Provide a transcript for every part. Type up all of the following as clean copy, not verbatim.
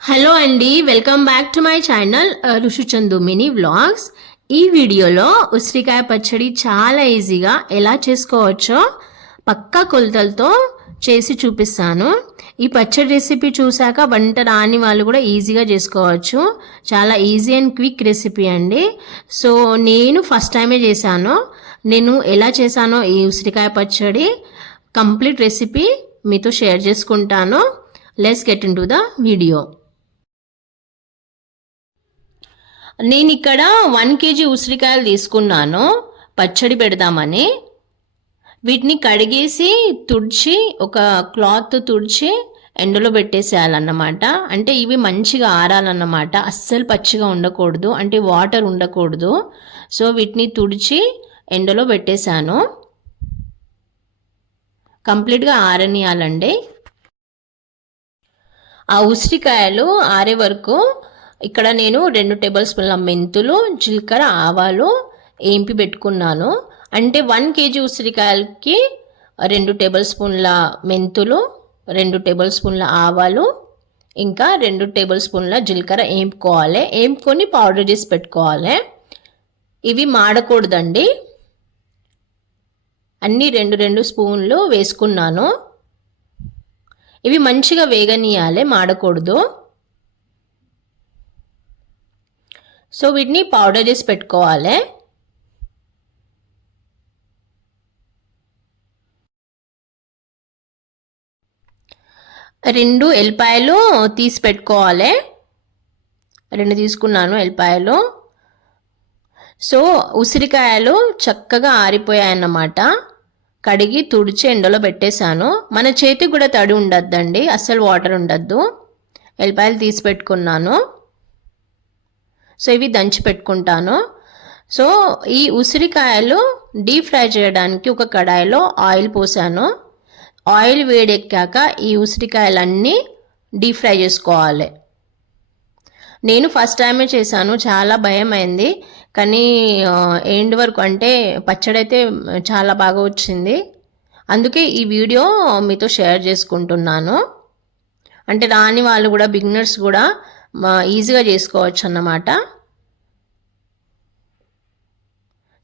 Hello అండి, welcome back to my channel Rishichandu mini vlogs. ఈ వీడియోలో ఉసిరికాయ పచ్చడి చాలా ఈజీగా ఎలా చేసుకోవచ్చో పక్కా కొలతలతో చేసి చూపిస్తాను. ఈ పచ్చడి రెసిపీ చూసాక వంట రాని వాళ్ళు కూడా ఈజీగా చేసుకోవచ్చు. చాలా ఈజీ అండ్ క్విక్ రెసిపీ అండి. సో నేను ఫస్ట్ టైమే చేశాను. నేను ఎలా చేశానో ఈ ఉసిరికాయ పచ్చడి కంప్లీట్ రెసిపీ మీతో షేర్ చేసుకుంటాను. Let's get in to the video. నేను ఇక్కడ 1 kg ఉసిరికాయలు తీసుకున్నాను పచ్చడి పెడదామని. వీటిని కడిగేసి తుడిచి ఒక క్లాత్ తుడిచి ఎండలో పెట్టేసేయాలన్నమాట. అంటే ఇవి మంచిగా ఆరాలన్నమాట, అస్సలు పచ్చిగా ఉండకూడదు, అంటే వాటర్ ఉండకూడదు. సో వీటిని తుడిచి ఎండలో పెట్టేశాను. కంప్లీట్గా ఆరనియాలండి. ఆ ఉసిరికాయలు ఆరే వరకు ఇక్కడ నేను 2 టేబుల్ స్పూన్ల మెంతులు, జీలకర్ర, ఆవాలు ఏంపి పెట్టుకున్నాను. అంటే 1 kg ఉసిరికాయలకి 2 టేబుల్ స్పూన్ల మెంతులు, 2 టేబుల్ స్పూన్ల ఆవాలు, ఇంకా 2 టేబుల్ స్పూన్ల జీలకర్ర ఏంపుకోవాలి. ఏంపుకొని పౌడర్ చేసి పెట్టుకోవాలి. ఇవి మాడకూడదండి. అన్నీ 2 స్పూన్లు వేసుకున్నాను. ఇవి మంచిగా వేగనీయాలి, మాడకూడదు. సో వీటిని పౌడర్ చేసి పెట్టుకోవాలి. రెండు ఎల్లిపాయలు తీసి పెట్టుకోవాలి. 2 తీసుకున్నాను ఎల్లిపాయలు. సో ఉసిరికాయలు చక్కగా ఆరిపోయాయన్నమాట. కడిగి తుడిచి ఎండలో పెట్టేశాను. మన చేతికి కూడా తడి ఉండద్దండి, అస్సలు వాటర్ ఉండద్దు. ఎల్లిపాయలు తీసి పెట్టుకున్నాను. సో ఇవి దంచి పెట్టుకుంటాను. సో ఈ ఉసిరికాయలు డీప్ ఫ్రై చేయడానికి ఒక కడాయిలో ఆయిల్ పోసాను. ఆయిల్ వేడెక్కాక ఈ ఉసిరికాయలన్నీ డీప్ ఫ్రై చేసుకోవాలి. నేను ఫస్ట్ టైమే చేశాను, చాలా భయం అయింది. కానీ ఎండ్ వరకు, అంటే పచ్చడి అయితే చాలా బాగా వచ్చింది. అందుకే ఈ వీడియో మీతో షేర్ చేసుకుంటున్నాను. అంటే రాని వాళ్ళు కూడా, బిగినర్స్ కూడా ఈజీగా చేసుకోవచ్చు అన్నమాట.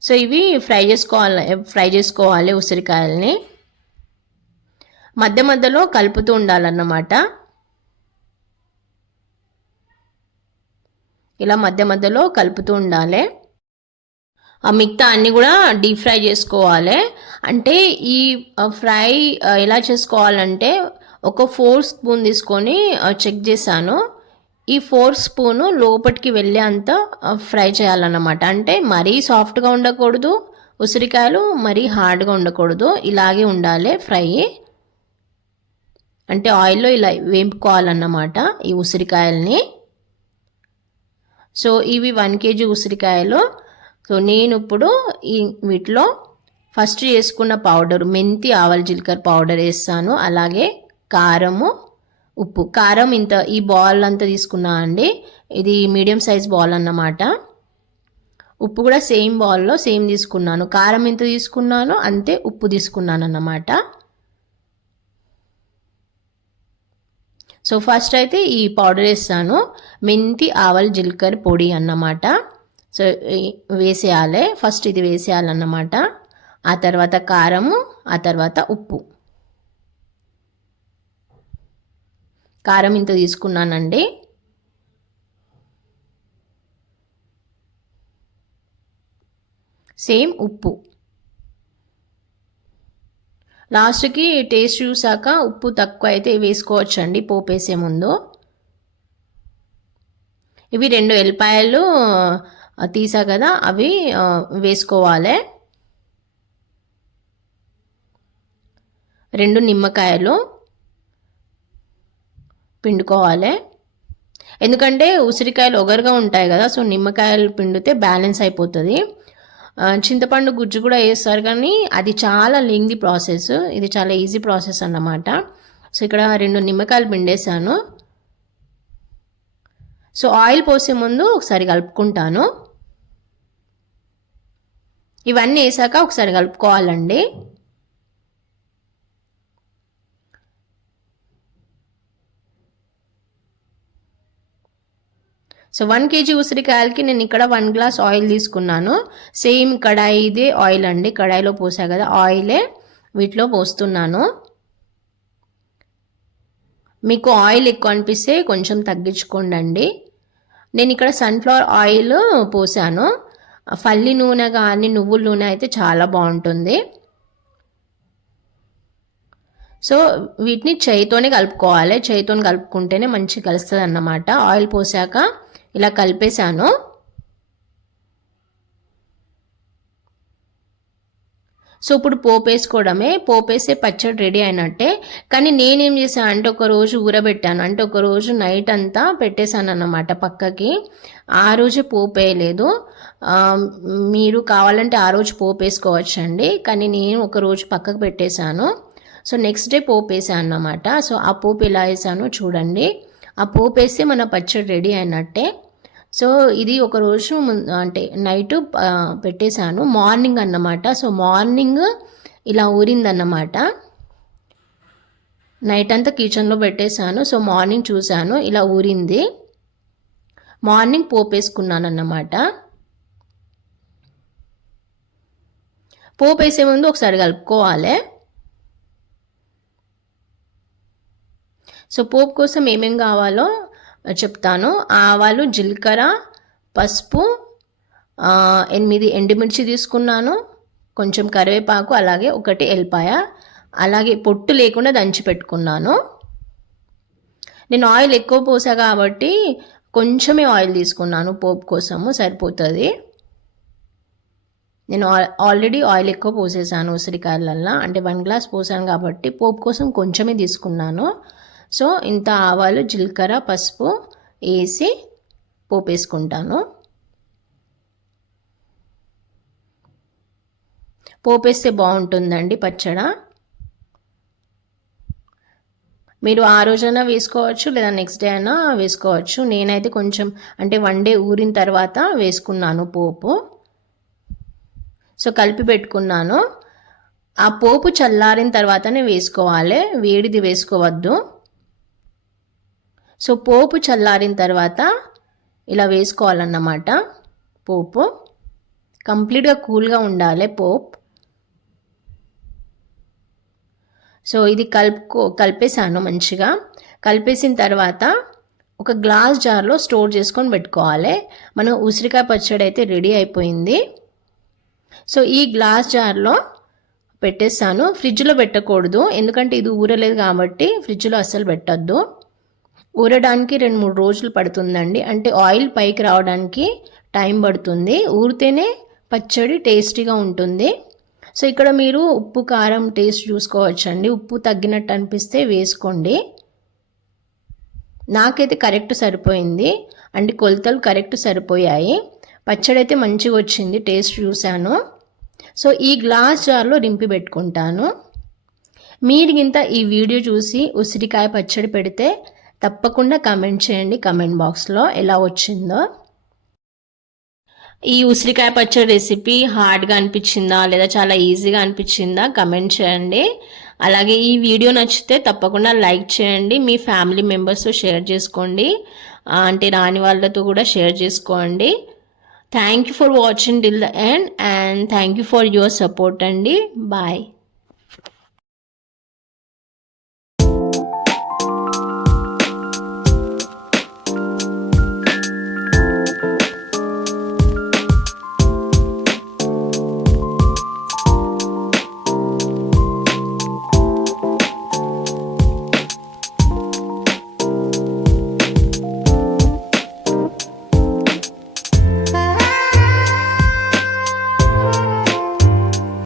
సో ఇవి ఫ్రై చేసుకోవాలి ఉసిరికాయల్ని. మధ్య మధ్యలో కలుపుతూ ఉండాలన్నమాట. ఇలా మధ్య మధ్యలో కలుపుతూ ఉండాలి. ఆ మిగతా అన్నీ కూడా డీప్ ఫ్రై చేసుకోవాలి. అంటే ఈ ఫ్రై ఎలా చేసుకోవాలంటే ఒక 4 స్పూన్ తీసుకొని చెక్ చేశాను. ఈ 4 స్పూను లోపలికి వెళ్ళే అంత ఫ్రై చేయాలన్నమాట. అంటే మరీ సాఫ్ట్గా ఉండకూడదు ఉసిరికాయలు, మరీ హార్డ్గా ఉండకూడదు, ఇలాగే ఉండాలి ఫ్రై. అంటే ఆయిల్లో ఇలా వేపుకోవాలన్నమాట ఈ ఉసిరికాయల్ని. సో ఇవి 1 kg ఉసిరికాయలు. సో నేను ఇప్పుడు వీటిలో ఫస్ట్ చేసుకున్న పౌడర్, మెంతి, ఆవాల, జీలకర్ర పౌడర్ వేస్తాను. అలాగే కారము, ఉప్పు. కారం ఇంత, ఈ బాల్ అంతా తీసుకున్నా అండి, ఇది మీడియం సైజ్ బాల్ అన్నమాట. ఉప్పు కూడా సేమ్ బాల్లో సేమ్ తీసుకున్నాను. కారం ఎంత తీసుకున్నానో అంతే ఉప్పు తీసుకున్నాను అన్నమాట. సో ఫస్ట్ అయితే ఈ పౌడర్ వేస్తాను, మెంతి, ఆవాల, జీలకర్ర పొడి అన్నమాట. సో వేసేయాలి, ఫస్ట్ ఇది వేసేయాలన్నమాట. ఆ తర్వాత కారము, ఆ తర్వాత ఉప్పు. కారం ఇంత తీసుకున్నానండి. సేమ్ ఉప్పు. లాస్ట్కి టేస్ట్ చూసాక ఉప్పు తక్కువ అయితే వేసుకోవచ్చండి పోపు వేసే ముందు. ఇవి 2 ఎల్లిపాయలు తీసా కదా, అవి వేసుకోవాలి. 2 నిమ్మకాయలు పిండుకోవాలి. ఎందుకంటే ఉసిరికాయలు ఒగరుగా ఉంటాయి కదా, సో నిమ్మకాయలు పిండితే బ్యాలెన్స్ అయిపోతుంది. చింతపండు గుజ్జు కూడా వేస్తారు, కానీ అది చాలా లెంగ్తీ ప్రాసెస్. ఇది చాలా ఈజీ ప్రాసెస్ అన్నమాట. సో ఇక్కడ 2 నిమ్మకాయలు పిండేశాను. సో ఆయిల్ పోసే ముందు ఒకసారి కలుపుకుంటాను. ఇవన్నీ వేసాక ఒకసారి కలుపుకోవాలండి. సో 1 kg ఉసిరికాయలకి నేను ఇక్కడ 1 గ్లాస్ ఆయిల్ తీసుకున్నాను. సేమ్ కడాయి ఇదే ఆయిల్ అండి, కడాయిలో పోసా కదా ఆయిలే వీటిలో పోస్తున్నాను. మీకు ఆయిల్ ఎక్కువ అనిపిస్తే కొంచెం తగ్గించుకోండి. నేను ఇక్కడ సన్ఫ్లవర్ ఆయిల్ పోసాను. పల్లి నూనె కానీ నువ్వుల నూనె అయితే చాలా బాగుంటుంది. సో వీటిని చేయితోనే కలుపుకోవాలి, చేయితో కలుపుకుంటేనే మంచిగా కలుస్తుంది అన్నమాట. ఆయిల్ పోసాక ఇలా కలిపేశాను. సో ఇప్పుడు పోపు వేసుకోవడమే, పోపు వేసే పచ్చడి రెడీ అయినట్టే. కానీ నేనేం చేశాను అంటే ఒకరోజు ఊరబెట్టాను, అంటే ఒకరోజు నైట్ అంతా పెట్టేశాను అన్నమాట పక్కకి. ఆ రోజే పోపు వేయలేదు. మీరు కావాలంటే ఆ రోజు పోపు వేసుకోవచ్చండి, కానీ నేను ఒకరోజు పక్కకు పెట్టేశాను. సో నెక్స్ట్ డే పోపు వేసాను అన్నమాట. సో ఆ పోపు ఎలా వేసానో చూడండి. ఆ పోపు వేస్తే మన పచ్చడి రెడీ అయినట్టే. సో ఇది ఒకరోజు అంటే నైట్ పెట్టేశాను, మార్నింగ్ అన్నమాట. సో మార్నింగ్ ఇలా ఊరిందన్నమాట. నైట్ అంతా కిచెన్లో పెట్టేశాను. సో మార్నింగ్ చూశాను ఇలా ఊరింది. మార్నింగ్ పోపు వేసుకున్నాను అన్నమాట. పోపు వేసే ముందు ఒకసారి కలుపుకోవాలి. సో పోపు కోసం ఏమేం కావాలో చెప్తాను. ఆవాలు, జీలకర్ర, పసుపు, 8 ఎండుమిర్చి తీసుకున్నాను, కొంచెం కరివేపాకు, అలాగే 1 ఎల్లిపాయ, అలాగే పొట్టు లేకుండా దంచి పెట్టుకున్నాను. నేను ఆయిల్ ఎక్కువ పోసా కాబట్టి కొంచెమే ఆయిల్ తీసుకున్నాను, పోపు కోసము సరిపోతుంది. నేను ఆల్రెడీ ఆయిల్ ఎక్కువ పోసేసాను ఉసిరికాయలల్లో, అంటే 1 గ్లాస్ పోసాను కాబట్టి పోపు కోసం కొంచెమే తీసుకున్నాను. సో ఇంత ఆవాలు, జీలకర్ర, పసుపు వేసి పోపు వేసుకుంటాను. పోపు వేస్తే బాగుంటుందండి పచ్చడి. మీరు ఆ రోజైనా వేసుకోవచ్చు, లేదా నెక్స్ట్ డే అయినా వేసుకోవచ్చు. నేనైతే కొంచెం అంటే 1 డే ఊరిన తర్వాత వేసుకున్నాను పోపు. సో కలిపి పెట్టుకున్నాను. ఆ పోపు చల్లారిన తర్వాతనే వేసుకోవాలి, వేడిది వేసుకోవద్దు. సో పోపు చల్లారిన తర్వాత ఇలా వేసుకోవాలన్నమాట. పోపు కంప్లీట్గా కూల్గా ఉండాలి పోపు. సో ఇది కలిపేసాను మంచిగా. కలిపేసిన తర్వాత ఒక గ్లాస్ జార్లో స్టోర్ చేసుకొని పెట్టుకోవాలి. మన ఉసిరికాయ పచ్చడి అయితే రెడీ అయిపోయింది. సో ఈ గ్లాస్ జార్లో పెట్టేస్తాను. ఫ్రిడ్జ్లో పెట్టకూడదు, ఎందుకంటే ఇది ఊరలేదు కాబట్టి ఫ్రిడ్జ్లో అస్సలు పెట్టద్దు. ఊరడానికి 2-3 రోజులు పడుతుందండి, అంటే ఆయిల్ పైకి రావడానికి టైం పడుతుంది. ఊరితేనే పచ్చడి టేస్టీగా ఉంటుంది. సో ఇక్కడ మీరు ఉప్పు, కారం టేస్ట్ చూసుకోవచ్చండి. ఉప్పు తగ్గినట్టు అనిపిస్తే వేసుకోండి. నాకైతే కరెక్ట్ సరిపోయింది, అంటే కొలతలు కరెక్ట్ సరిపోయాయి. పచ్చడి అయితే మంచిగా వచ్చింది, టేస్ట్ చూశాను. సో ఈ గ్లాస్ జార్లో రింపి పెట్టుకుంటాను. మీరు ఇంత ఈ వీడియో చూసి ఉసిరికాయ పచ్చడి పెడితే తప్పకుండా కమెంట్ చేయండి కమెంట్ బాక్స్లో ఎలా వచ్చిందో. ఈ ఉసిరికాయ పచ్చడి రెసిపీ హార్డ్గా అనిపించిందా లేదా చాలా ఈజీగా అనిపించిందా కమెంట్ చేయండి. అలాగే ఈ వీడియో నచ్చితే తప్పకుండా లైక్ చేయండి, మీ ఫ్యామిలీ మెంబర్స్తో షేర్ చేసుకోండి, అంటే రాని వాళ్ళతో కూడా షేర్ చేసుకోండి. Thank you for watching till the end and thank you for your support అండి. బాయ్.